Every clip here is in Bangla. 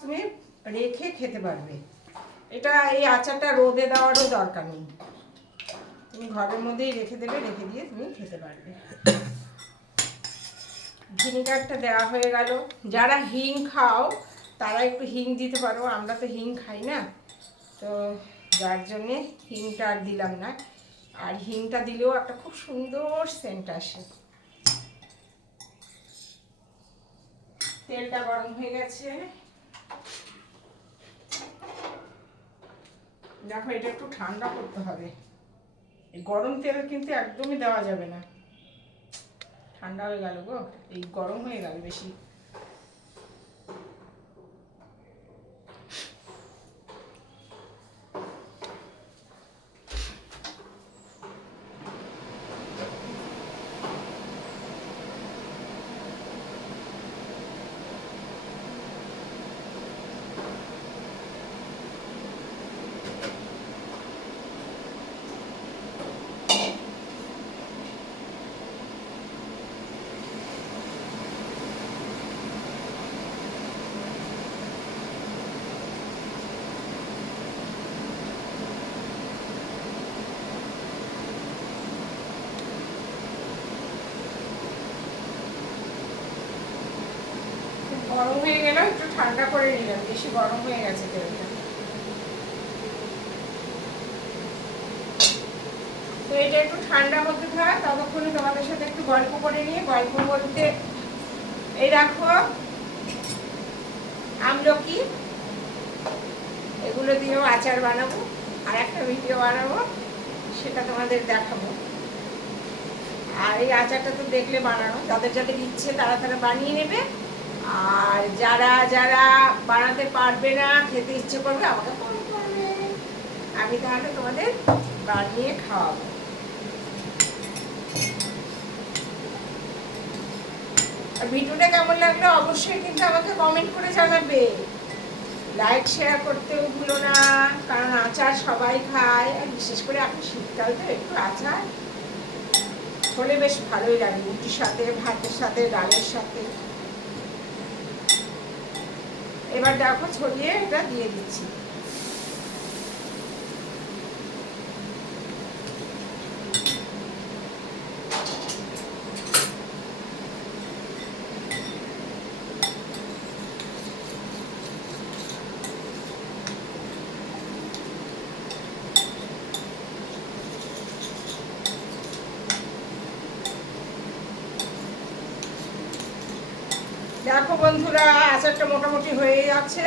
তুমি রেখে খেতে পারবে। এটা এই আচারটা রোদে দেওয়ারও দরকার নেই, তুমি ঘরের মধ্যেই রেখে দেবে, রেখে দিয়ে তুমি খেতে পারবে। ভিনিগারটা দেওয়া হয়ে গেল। যারা হিং খাও তারা একটু হিং দিতে পারো, আমরা তো হিং খাই না, তো যার জন্যে হিংটা আর দিলাম না। আর হিংটা দিলেও একটা খুব সুন্দর সেন্ট আসে। তেলটা গরম হয়ে গেছে, দেখো এটা একটু ঠান্ডা করতে হবে। এই গরম তেল কিন্তু একদমই দেওয়া যাবে না, ঠান্ডা হয়ে গেল গো, এই গরম হয়ে গেল বেশি। গরম হয়ে গেল, একটু ঠান্ডা করে নিলাম, বেশি গরম হয়ে গেছে তেলটা। তো এটা একটু ঠান্ডা হতে থাক, ততক্ষণে তোমাদের সাথে একটু গল্প করে নিয়ে, গল্প বলতে এই রাখো আমলকি, এগুলো দিয়েও আচার বানাবো, আর একটা ভিডিও বানাবো, সেটা তোমাদের দেখাবো। আর এই আচারটা তো দেখলে বানানো, যাদের যাদের ইচ্ছে তারা তারা বানিয়ে নেবে, আর যারা যারা বানাতে পারবে না, খেতে ইচ্ছে করবে, আমাকে ফোন করবে, আমি তাহলে তোমাদের বানিয়ে খাওয়াবো। আর ভিডিওটা কেমন লাগলো অবশ্যই কিন্তু আমাকে কমেন্ট করে জানাবে, লাইক শেয়ার করতেও ভুলো না, কারণ আচার সবাই খায়, আর বিশেষ করে এখন শীতকাল তো একটু আচার হলে বেশ ভালোই লাগে, রুটির সাথে, ভাতের সাথে, ডালের সাথে। এবার দেখো ছড়িয়ে এটা দিয়ে দিচ্ছি। দেখো বন্ধুরা, আচারটা মোটামুটি হয়ে যাচ্ছে,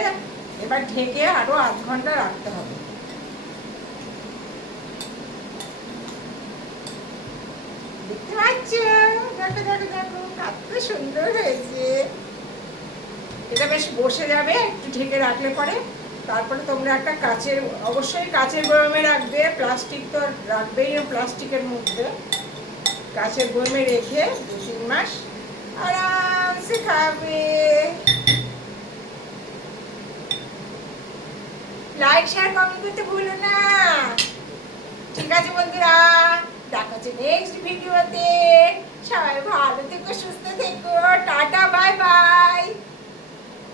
এবার ঢেকে আরো আধ ঘন্টা রাখতে হবে। দেখতে পাচ্ছ, দেখো দেখো দেখো কত সুন্দর হয়েছে। এটা বেশ বসে যাবে একটু ঢেকে রাখলে পরে। তারপরে তোমরা একটা কাচের, অবশ্যই কাচের বয়মে রাখবে, প্লাস্টিক তো রাখবেই না, প্লাস্টিকের মধ্যে কাচের বয়মে রেখে 2-3 মাস আরামসে খাবে। লাইক শেয়ার কমেন্ট করতে ভুলো না। ঠিক আছে বন্ধুরা, দেখা হচ্ছে নেক্সট ভিডিওতে। সবাই ভালো থেকো, সুস্থ থেকো, টাটা, বাই বাই।